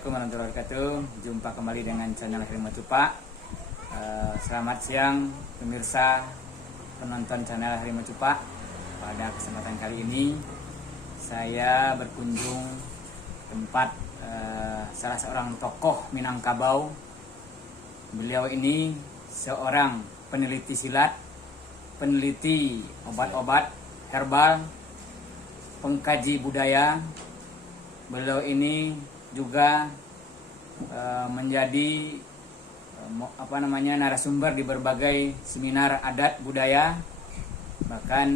Assalamualaikum warahmatullahi wabarakatuh. Jumpa kembali dengan channel Harimau Cupa. Selamat siang pemirsa penonton channel Harimau Cupa. Pada kesempatan kali ini saya berkunjung tempat salah seorang tokoh Minangkabau. Beliau ini seorang peneliti silat, peneliti obat-obat herbal, pengkaji budaya. Beliau ini juga menjadi narasumber di berbagai seminar adat budaya. Bahkan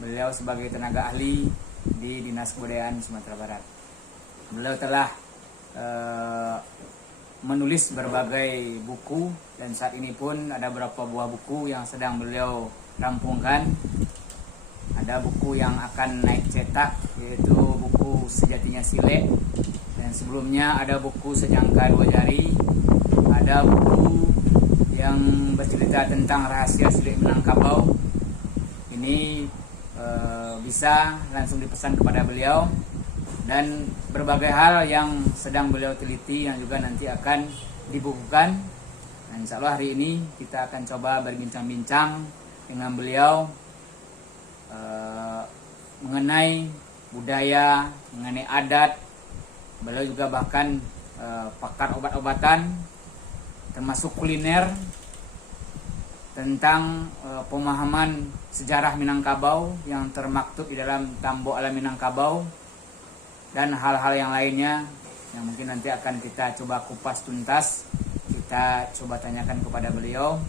beliau sebagai tenaga ahli di Dinas Kebudayaan Sumatera Barat. Beliau telah menulis berbagai buku, dan saat ini pun ada beberapa buah buku yang sedang beliau rampungkan. Ada buku yang akan naik cetak, yaitu buku Sejatinya Sile, dan sebelumnya ada buku Sejangka Dua Jari. Ada buku yang bercerita tentang rahasia Sile Minangkabau. Ini bisa langsung dipesan kepada beliau, dan berbagai hal yang sedang beliau teliti yang juga nanti akan dibukukan. Nah, insya Allah hari ini kita akan coba berbincang-bincang dengan beliau mengenai budaya, mengenai adat. Beliau juga bahkan pakar obat-obatan, termasuk kuliner, tentang pemahaman sejarah Minangkabau yang termaktub di dalam Tambo Alam Minangkabau, dan hal-hal yang lainnya yang mungkin nanti akan kita coba kupas tuntas. Kita coba tanyakan kepada beliau.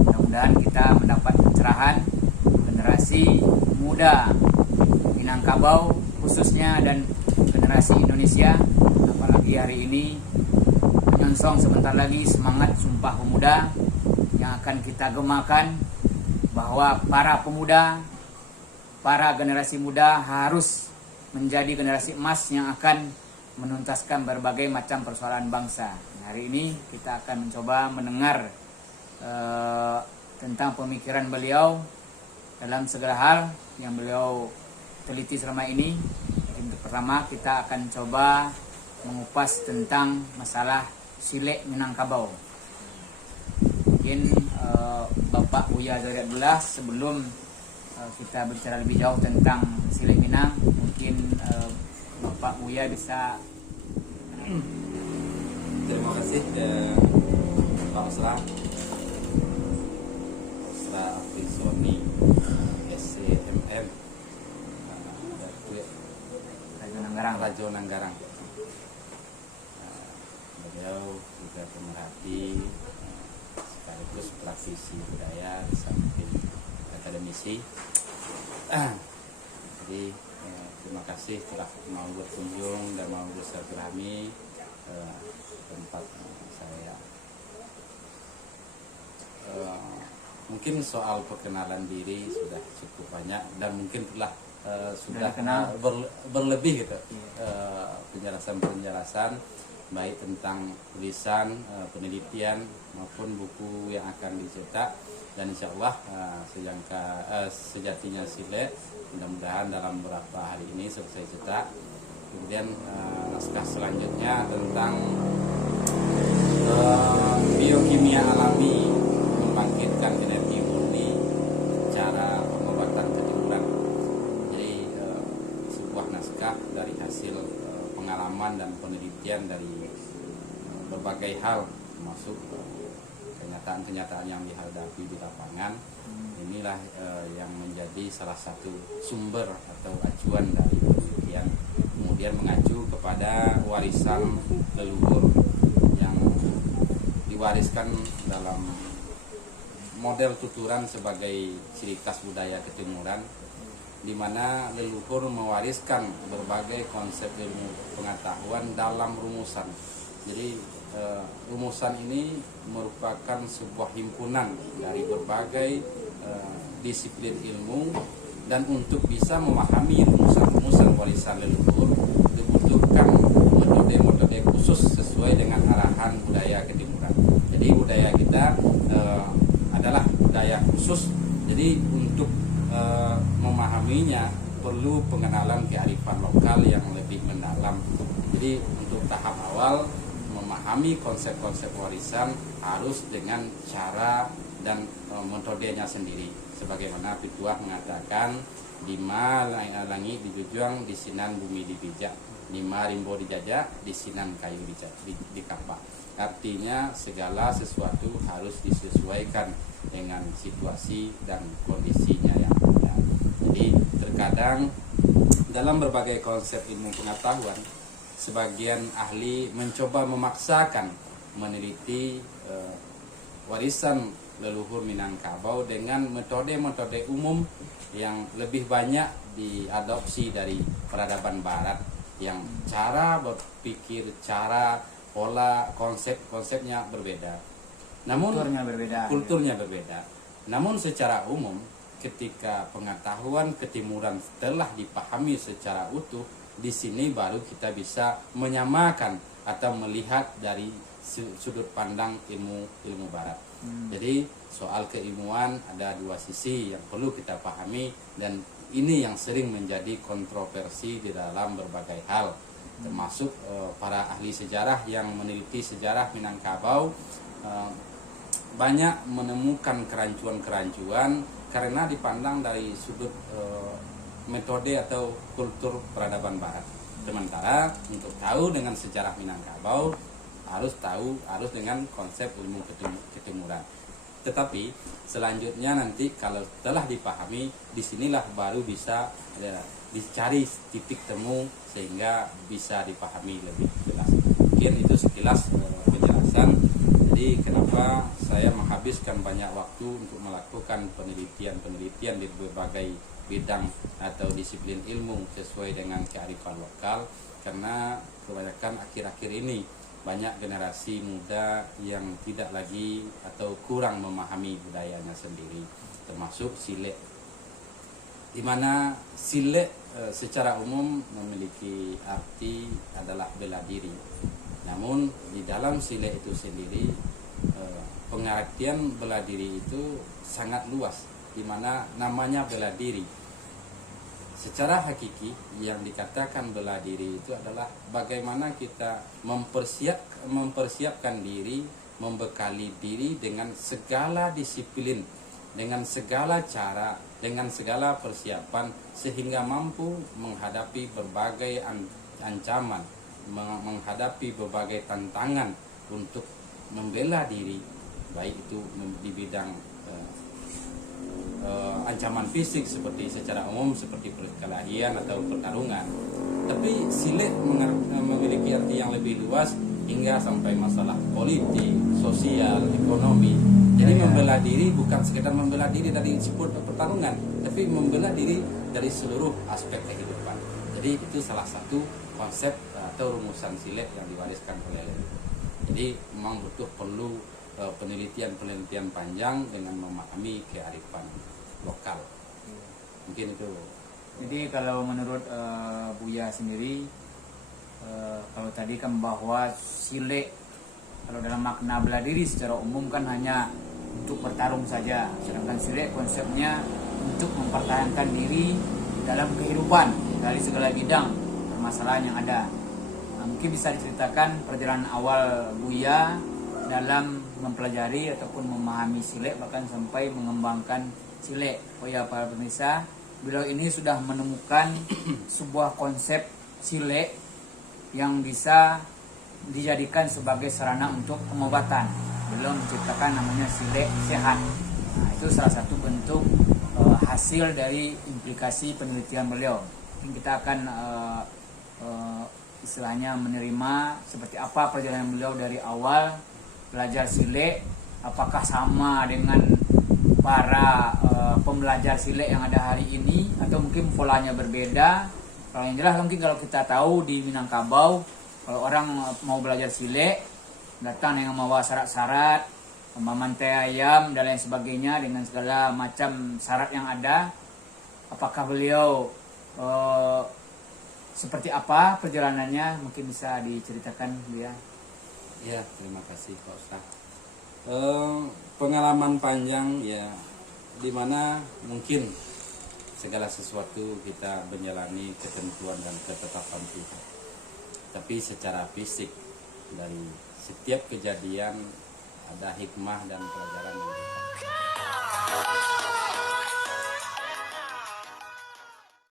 Mudah-mudahan kita mendapat pencerahan generasi muda Minangkabau khususnya, dan generasi Indonesia. Apalagi hari ini menyongsong sebentar lagi semangat Sumpah Pemuda yang akan kita gemakan, bahwa para pemuda, para generasi muda harus menjadi generasi emas yang akan menuntaskan berbagai macam persoalan bangsa. Hari ini kita akan mencoba mendengar tentang pemikiran beliau dalam segala hal yang beliau teliti selama ini. Untuk pertama kita akan coba mengupas tentang masalah Sile Minangkabau. Mungkin Bapak Buya Zahri Abdullah, sebelum kita bicara lebih jauh tentang Sile Minang, mungkin Bapak Buya bisa. Terima kasih Pak Osra Afrisoni SCMM Rajo Nanggarang. Beliau juga pemerhati sekaligus praktisi budaya di samping akademisi. Jadi terima kasih telah mau berkunjung dan mau bersilaturahmi tempat saya. Mungkin soal perkenalan diri sudah cukup banyak, dan mungkin telah sudah berlebih gitu. Penjelasan baik tentang tulisan, penelitian maupun buku yang akan dicetak, dan insya Allah Sejatinya Sile mudah-mudahan dalam beberapa hari ini selesai cetak. Kemudian naskah selanjutnya tentang biokimia alami membangkitkan energi murni, cara pengobatan ketimuran. Jadi sebuah naskah dari hasil pengalaman dan penelitian dari berbagai hal, termasuk kenyataan-kenyataan yang dihadapi di lapangan. Inilah yang menjadi salah satu sumber atau acuan dari penelitian. Kemudian mengacu kepada warisan leluhur yang diwariskan dalam model tuturan sebagai ciri khas budaya ketimuran, di mana leluhur mewariskan berbagai konsep ilmu pengetahuan dalam rumusan. Jadi rumusan ini merupakan sebuah himpunan dari berbagai disiplin ilmu, dan untuk bisa memahami rumusan-rumusan warisan leluhur dibutuhkan metode-metode khusus sesuai dengan arahan budaya ketimuran. Jadi budaya kita adalah budaya khusus. Jadi untuk memahaminya perlu pengenalan kearifan lokal yang lebih mendalam. Jadi untuk tahap awal memahami konsep-konsep warisan harus dengan cara dan metodenya sendiri. Sebagaimana Pituah mengatakan, lima langit dijunjung, di sinan bumi dipijak, lima rimbo dijajak, di sinan kayu dikapak. Artinya segala sesuatu harus disesuaikan dengan situasi dan kondisinya yang ada. Jadi terkadang dalam berbagai konsep ilmu pengetahuan, sebagian ahli mencoba memaksakan meneliti warisan leluhur Minangkabau dengan metode-metode umum yang lebih banyak diadopsi dari peradaban barat, yang cara berpikir, cara pola konsepnya berbeda. Namun kulturnya berbeda. Namun secara umum ketika pengetahuan ketimuran telah dipahami secara utuh, di sini baru kita bisa menyamakan atau melihat dari sudut pandang ilmu barat. Jadi soal keilmuan ada dua sisi yang perlu kita pahami, dan ini yang sering menjadi kontroversi di dalam berbagai hal, termasuk para ahli sejarah yang meneliti sejarah Minangkabau banyak menemukan kerancuan-kerancuan karena dipandang dari sudut metode atau kultur peradaban barat. Sementara untuk tahu dengan sejarah Minangkabau harus dengan konsep ilmu ketimuran. Tetapi selanjutnya nanti kalau telah dipahami, disinilah baru bisa dicari titik temu sehingga bisa dipahami lebih jelas. Mungkin itu sekilas penjelasan. Jadi kenapa saya menghabiskan banyak waktu untuk melakukan penelitian di berbagai bidang atau disiplin ilmu sesuai dengan kearifan lokal, karena kebanyakan akhir-akhir ini banyak generasi muda yang tidak lagi atau kurang memahami budayanya sendiri, termasuk Silek, di mana Silek secara umum memiliki arti adalah bela diri. Namun di dalam Silek itu sendiri pengertian bela diri itu sangat luas, di mana namanya bela diri. Secara hakiki yang dikatakan bela diri itu adalah bagaimana kita mempersiapkan diri, membekali diri dengan segala disiplin, dengan segala cara, dengan segala persiapan, sehingga mampu menghadapi berbagai ancaman, menghadapi berbagai tantangan untuk membela diri, baik itu di bidang ancaman fisik seperti secara umum seperti perkelahian atau pertarungan. Tapi Silek memiliki arti yang lebih luas hingga sampai masalah politik, sosial, ekonomi. Jadi membela diri bukan sekedar membela diri dari sport pertarungan, tapi membela diri dari seluruh aspek kehidupan. Jadi itu salah satu konsep atau rumusan Silek yang diwariskan oleh leluhur. Jadi memang perlu penelitian panjang dengan memahami kearifan lokal. Mungkin itu. Jadi kalau menurut Buya sendiri, kalau tadi kan bahwa Silek kalau dalam makna bela diri secara umum kan hanya untuk bertarung saja, sedangkan Silek konsepnya untuk mempertahankan diri dalam kehidupan dari segala bidang permasalahan yang ada. Nah, mungkin bisa diceritakan perjalanan awal Buya dalam mempelajari ataupun memahami Silek, bahkan sampai mengembangkan Silek. Oh ya para pemirsa, beliau ini sudah menemukan sebuah konsep Silek yang bisa dijadikan sebagai sarana untuk pengobatan. Beliau menciptakan namanya Silek Sehat. Nah, itu salah satu bentuk hasil dari implikasi penelitian beliau. Kita akan istilahnya menerima seperti apa perjalanan beliau dari awal belajar Silek, apakah sama dengan para pembelajar Silek yang ada hari ini atau mungkin polanya berbeda. Kalau yang jelas mungkin kalau kita tahu di Minangkabau, kalau orang mau belajar Silek datang dengan membawa syarat-syarat, memantai ayam dan lain sebagainya dengan segala macam syarat yang ada. Apakah beliau seperti apa perjalanannya, mungkin bisa diceritakan ya? Ya, terima kasih Pak Ustadz. Pengalaman panjang ya, dimana mungkin segala sesuatu kita menjalani ketentuan dan ketetapan Tuhan. tapi secara fisik. Dari setiap kejadian ada hikmah dan pelajaran yang